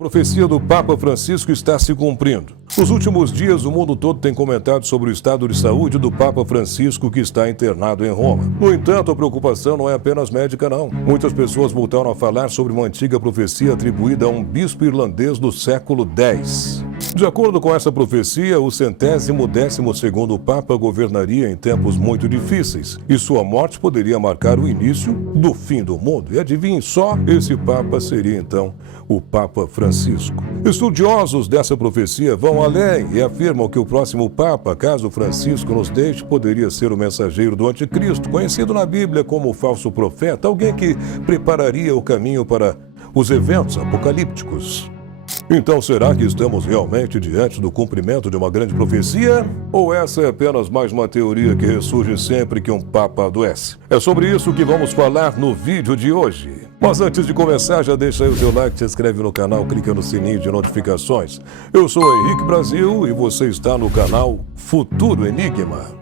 Profecia do Papa Francisco está se cumprindo. Nos últimos dias, o mundo todo tem comentado sobre o estado de saúde do Papa Francisco, que está internado em Roma. No entanto, a preocupação não é apenas médica, não. Muitas pessoas voltaram a falar sobre uma antiga profecia atribuída a um bispo irlandês do século X. De acordo com essa profecia, o 112º Papa governaria em tempos muito difíceis, e sua morte poderia marcar o início do fim do mundo. E adivinhe só, esse Papa seria então o Papa Francisco. Estudiosos dessa profecia vão além e afirmam que o próximo Papa, caso Francisco nos deixe, poderia ser o mensageiro do Anticristo, conhecido na Bíblia como o falso profeta, alguém que prepararia o caminho para os eventos apocalípticos. Então, será que estamos realmente diante do cumprimento de uma grande profecia? Ou essa é apenas mais uma teoria que ressurge sempre que um Papa adoece? É sobre isso que vamos falar no vídeo de hoje. Mas antes de começar, já deixa aí o seu like, se inscreve no canal, clica no sininho de notificações. Eu sou Henrique Brasil e você está no canal Futuro Enigma.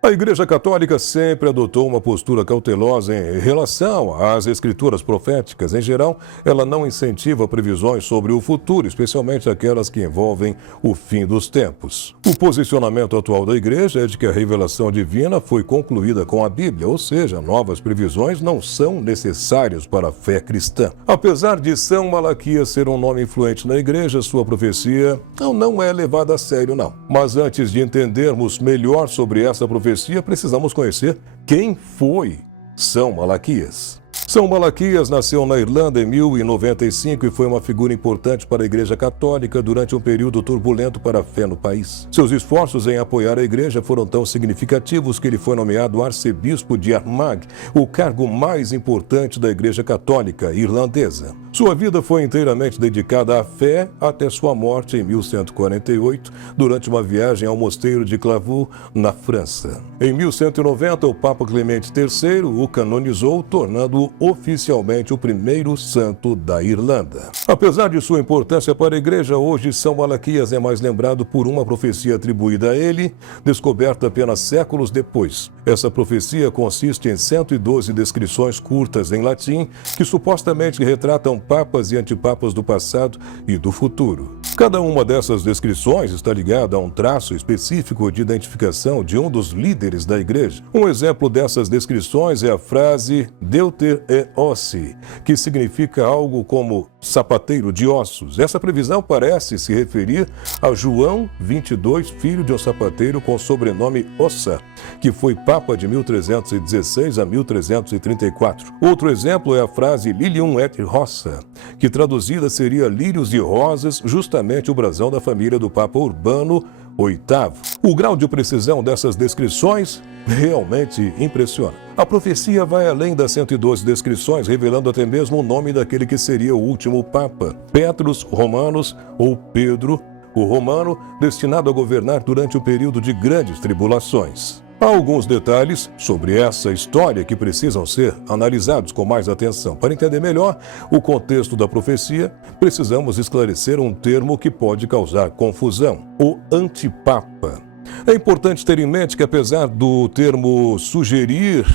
A Igreja Católica sempre adotou uma postura cautelosa em relação às escrituras proféticas. Em geral, ela não incentiva previsões sobre o futuro, especialmente aquelas que envolvem o fim dos tempos. O posicionamento atual da Igreja é de que a revelação divina foi concluída com a Bíblia, ou seja, novas previsões não são necessárias para a fé cristã. Apesar de São Malaquias ser um nome influente na Igreja, sua profecia não é levada a sério, não. Mas antes de entendermos melhor sobre essa profecia, precisamos conhecer quem foi São Malaquias. São Malaquias nasceu na Irlanda em 1095 e foi uma figura importante para a Igreja Católica durante um período turbulento para a fé no país. Seus esforços em apoiar a Igreja foram tão significativos que ele foi nomeado arcebispo de Armagh, o cargo mais importante da Igreja Católica irlandesa. Sua vida foi inteiramente dedicada à fé até sua morte em 1148, durante uma viagem ao mosteiro de Clairvaux, na França. Em 1190, o Papa Clemente III o canonizou, tornando-o oficialmente o primeiro santo da Irlanda. Apesar de sua importância para a Igreja, hoje São Malaquias é mais lembrado por uma profecia atribuída a ele, descoberta apenas séculos depois. Essa profecia consiste em 112 descrições curtas em latim que supostamente retratam papas e antipapas do passado e do futuro. Cada uma dessas descrições está ligada a um traço específico de identificação de um dos líderes da Igreja. Um exemplo dessas descrições é a frase Deuter e ossi, que significa algo como sapateiro de ossos. Essa previsão parece se referir a João 22, filho de um sapateiro com o sobrenome Ossa, que foi Papa de 1316 a 1334. Outro exemplo é a frase Lilium et Rosa, que traduzida seria lírios e rosas, justamente o brasão da família do Papa Urbano VIII. O grau de precisão dessas descrições realmente impressiona. A profecia vai além das 112 descrições, revelando até mesmo o nome daquele que seria o último Papa, Petrus Romanus ou Pedro o Romano, destinado a governar durante o período de grandes tribulações. Há alguns detalhes sobre essa história que precisam ser analisados com mais atenção. Para entender melhor o contexto da profecia, precisamos esclarecer um termo que pode causar confusão: o antipapa. É importante ter em mente que, apesar do termo sugerir,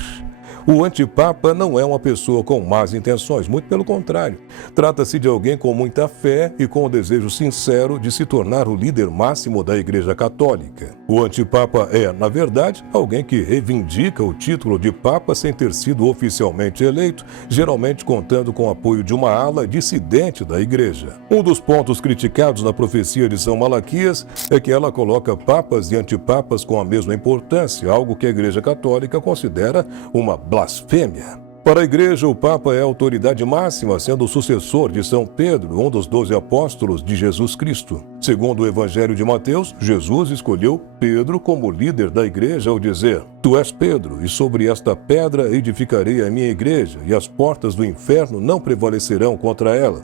o antipapa não é uma pessoa com más intenções, muito pelo contrário. Trata-se de alguém com muita fé e com o desejo sincero de se tornar o líder máximo da Igreja Católica. O antipapa é, na verdade, alguém que reivindica o título de papa sem ter sido oficialmente eleito, geralmente contando com o apoio de uma ala dissidente da Igreja. Um dos pontos criticados na profecia de São Malaquias é que ela coloca papas e antipapas com a mesma importância, algo que a Igreja Católica considera uma blasfêmia. Para a Igreja, o Papa é a autoridade máxima, sendo o sucessor de São Pedro, um dos 12 apóstolos de Jesus Cristo. Segundo o Evangelho de Mateus, Jesus escolheu Pedro como líder da Igreja ao dizer: Tu és Pedro, e sobre esta pedra edificarei a minha Igreja, e as portas do inferno não prevalecerão contra ela.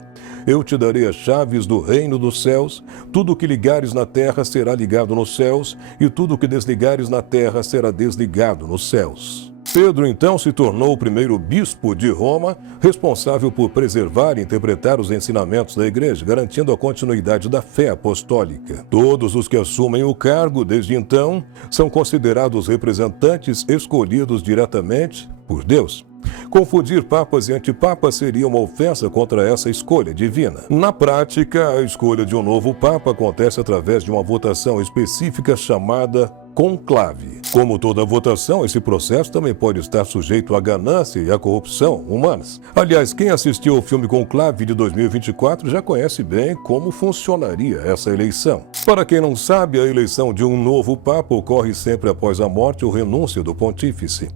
Eu te darei as chaves do reino dos céus, tudo o que ligares na terra será ligado nos céus, e tudo o que desligares na terra será desligado nos céus. Pedro, então, se tornou o primeiro bispo de Roma, responsável por preservar e interpretar os ensinamentos da Igreja, garantindo a continuidade da fé apostólica. Todos os que assumem o cargo, desde então, são considerados representantes escolhidos diretamente por Deus. Confundir papas e antipapas seria uma ofensa contra essa escolha divina. Na prática, a escolha de um novo papa acontece através de uma votação específica chamada conclave. Como toda votação, esse processo também pode estar sujeito à ganância e à corrupção humanas. Aliás, quem assistiu ao filme Conclave de 2024 já conhece bem como funcionaria essa eleição. Para quem não sabe, a eleição de um novo papa ocorre sempre após a morte ou renúncia do pontífice.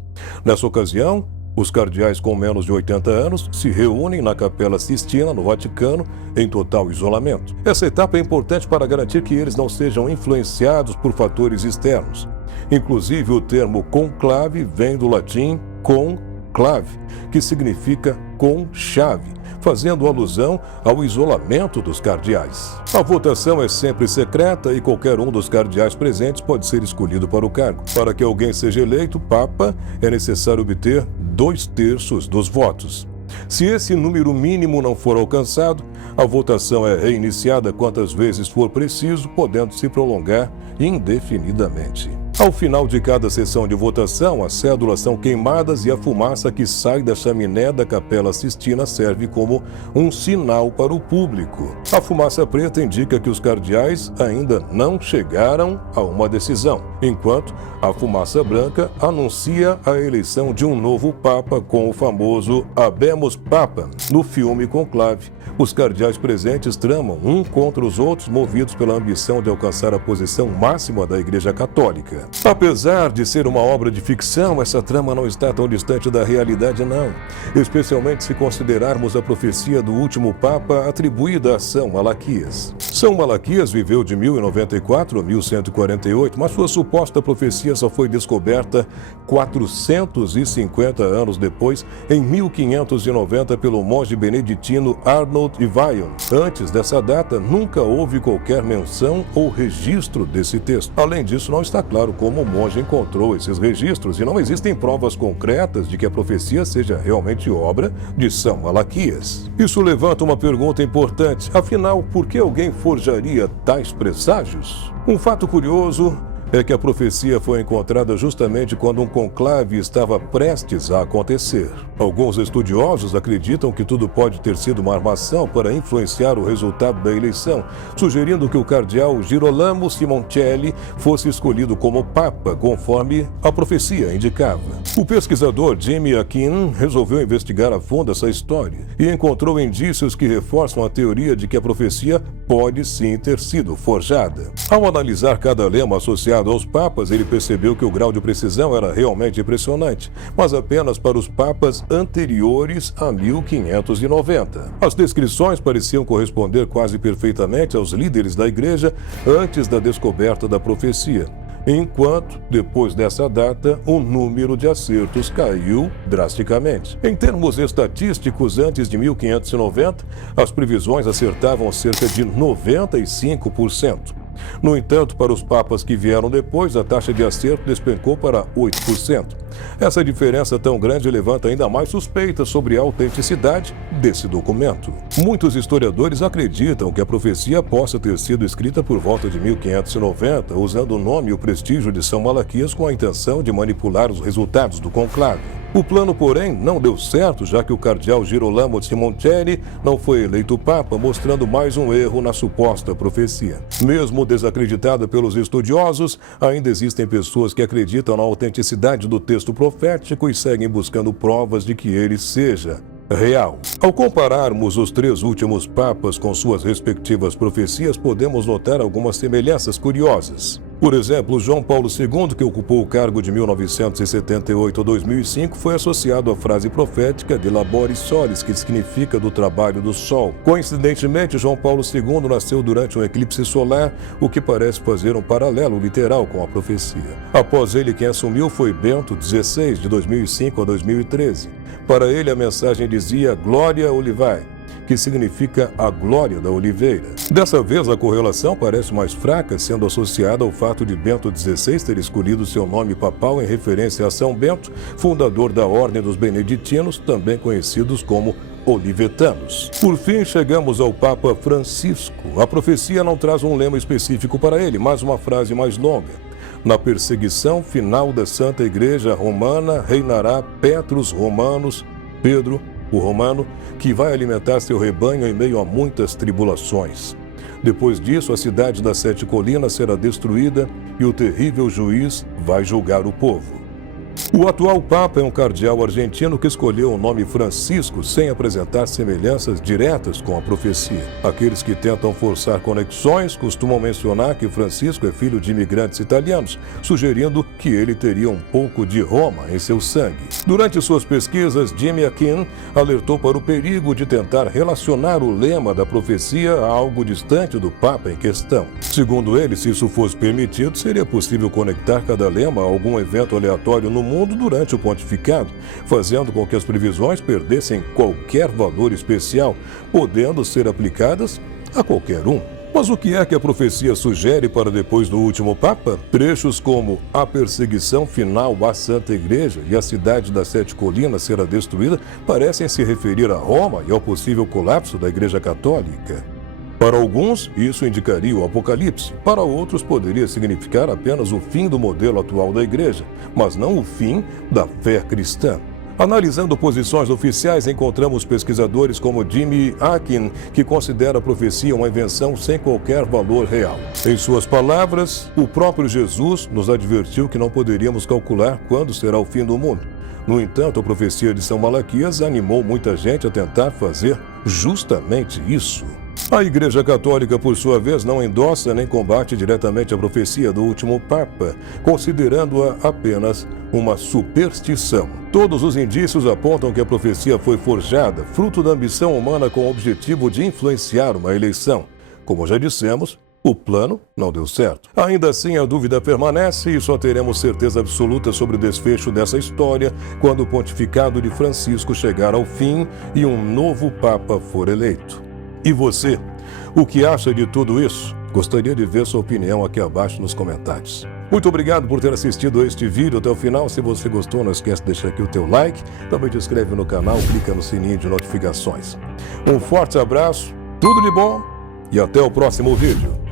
Nessa ocasião, os cardeais com menos de 80 anos se reúnem na Capela Sistina, no Vaticano, em total isolamento. Essa etapa é importante para garantir que eles não sejam influenciados por fatores externos. Inclusive, o termo conclave vem do latim conclave, que significa com chave, fazendo alusão ao isolamento dos cardeais. A votação é sempre secreta e qualquer um dos cardeais presentes pode ser escolhido para o cargo. Para que alguém seja eleito papa, é necessário obter 2/3 dos votos. Se esse número mínimo não for alcançado, a votação é reiniciada quantas vezes for preciso, podendo se prolongar indefinidamente. Ao final de cada sessão de votação, as cédulas são queimadas e a fumaça que sai da chaminé da Capela Sistina serve como um sinal para o público. A fumaça preta indica que os cardeais ainda não chegaram a uma decisão, enquanto a fumaça branca anuncia a eleição de um novo papa com o famoso Habemus Papam. No filme Conclave, os cardeais presentes tramam um contra os outros, movidos pela ambição de alcançar a posição máxima da Igreja Católica. Apesar de ser uma obra de ficção, essa trama não está tão distante da realidade, não. Especialmente se considerarmos a profecia do último Papa atribuída a São Malaquias. São Malaquias viveu de 1094 a 1148, mas sua suposta profecia só foi descoberta 450 anos depois, em 1590, pelo monge beneditino Arnold Ivayon. Antes dessa data, nunca houve qualquer menção ou registro desse texto. Além disso, não está claro como o monge encontrou esses registros e não existem provas concretas de que a profecia seja realmente obra de São Malaquias. Isso levanta uma pergunta importante. Afinal, por que alguém forjaria tais presságios? Um fato curioso é que a profecia foi encontrada justamente quando um conclave estava prestes a acontecer. Alguns estudiosos acreditam que tudo pode ter sido uma armação para influenciar o resultado da eleição, sugerindo que o cardeal Girolamo Simoncelli fosse escolhido como papa, conforme a profecia indicava. O pesquisador Jimmy Akin resolveu investigar a fundo essa história e encontrou indícios que reforçam a teoria de que a profecia pode sim ter sido forjada. Ao analisar cada lema associado aos papas, ele percebeu que o grau de precisão era realmente impressionante, mas apenas para os papas anteriores a 1590. As descrições pareciam corresponder quase perfeitamente aos líderes da igreja antes da descoberta da profecia, enquanto, depois dessa data, o número de acertos caiu drasticamente. Em termos estatísticos, antes de 1590, as previsões acertavam cerca de 95%. No entanto, para os papas que vieram depois, a taxa de acerto despencou para 8%. Essa diferença tão grande levanta ainda mais suspeitas sobre a autenticidade desse documento. Muitos historiadores acreditam que a profecia possa ter sido escrita por volta de 1590, usando o nome e o prestígio de São Malaquias com a intenção de manipular os resultados do conclave. O plano, porém, não deu certo, já que o cardeal Girolamo Simoncelli não foi eleito papa, mostrando mais um erro na suposta profecia. Mesmo desacreditada pelos estudiosos, ainda existem pessoas que acreditam na autenticidade do texto profético e seguem buscando provas de que ele seja real. Ao compararmos os 3 últimos papas com suas respectivas profecias, podemos notar algumas semelhanças curiosas. Por exemplo, João Paulo II, que ocupou o cargo de 1978 a 2005, foi associado à frase profética de Laboris Solis, que significa do trabalho do sol. Coincidentemente, João Paulo II nasceu durante um eclipse solar, o que parece fazer um paralelo literal com a profecia. Após ele, quem assumiu foi Bento XVI, de 2005 a 2013. Para ele, a mensagem dizia Gloria Olivae, que significa a glória da oliveira. Dessa vez, a correlação parece mais fraca, sendo associada ao fato de Bento XVI ter escolhido seu nome papal em referência a São Bento, fundador da Ordem dos Beneditinos, também conhecidos como olivetanos. Por fim, chegamos ao Papa Francisco. A profecia não traz um lema específico para ele, mas uma frase mais longa. Na perseguição final da Santa Igreja Romana, reinará Petrus Romanus, Pedro, o Romano, que vai alimentar seu rebanho em meio a muitas tribulações. Depois disso, a cidade das 7 colinas será destruída e o terrível juiz vai julgar o povo. O atual Papa é um cardeal argentino que escolheu o nome Francisco sem apresentar semelhanças diretas com a profecia. Aqueles que tentam forçar conexões costumam mencionar que Francisco é filho de imigrantes italianos, sugerindo que ele teria um pouco de Roma em seu sangue. Durante suas pesquisas, Jimmy Akin alertou para o perigo de tentar relacionar o lema da profecia a algo distante do Papa em questão. Segundo ele, se isso fosse permitido, seria possível conectar cada lema a algum evento aleatório no mundo durante o pontificado, fazendo com que as previsões perdessem qualquer valor especial, podendo ser aplicadas a qualquer um. Mas o que é que a profecia sugere para depois do último Papa? Trechos como a perseguição final à Santa Igreja e a cidade das 7 colinas será destruída parecem se referir a Roma e ao possível colapso da Igreja Católica. Para alguns, isso indicaria o Apocalipse. Para outros, poderia significar apenas o fim do modelo atual da Igreja, mas não o fim da fé cristã. Analisando posições oficiais, encontramos pesquisadores como Jimmy Akin, que considera a profecia uma invenção sem qualquer valor real. Em suas palavras, o próprio Jesus nos advertiu que não poderíamos calcular quando será o fim do mundo. No entanto, a profecia de São Malaquias animou muita gente a tentar fazer justamente isso. A Igreja Católica, por sua vez, não endossa nem combate diretamente a profecia do último Papa, considerando-a apenas uma superstição. Todos os indícios apontam que a profecia foi forjada, fruto da ambição humana com o objetivo de influenciar uma eleição. Como já dissemos, o plano não deu certo. Ainda assim, a dúvida permanece e só teremos certeza absoluta sobre o desfecho dessa história quando o pontificado de Francisco chegar ao fim e um novo Papa for eleito. E você, o que acha de tudo isso? Gostaria de ver sua opinião aqui abaixo nos comentários. Muito obrigado por ter assistido a este vídeo até o final. Se você gostou, não esquece de deixar aqui o teu like. Também te inscreve no canal, clica no sininho de notificações. Um forte abraço, tudo de bom e até o próximo vídeo.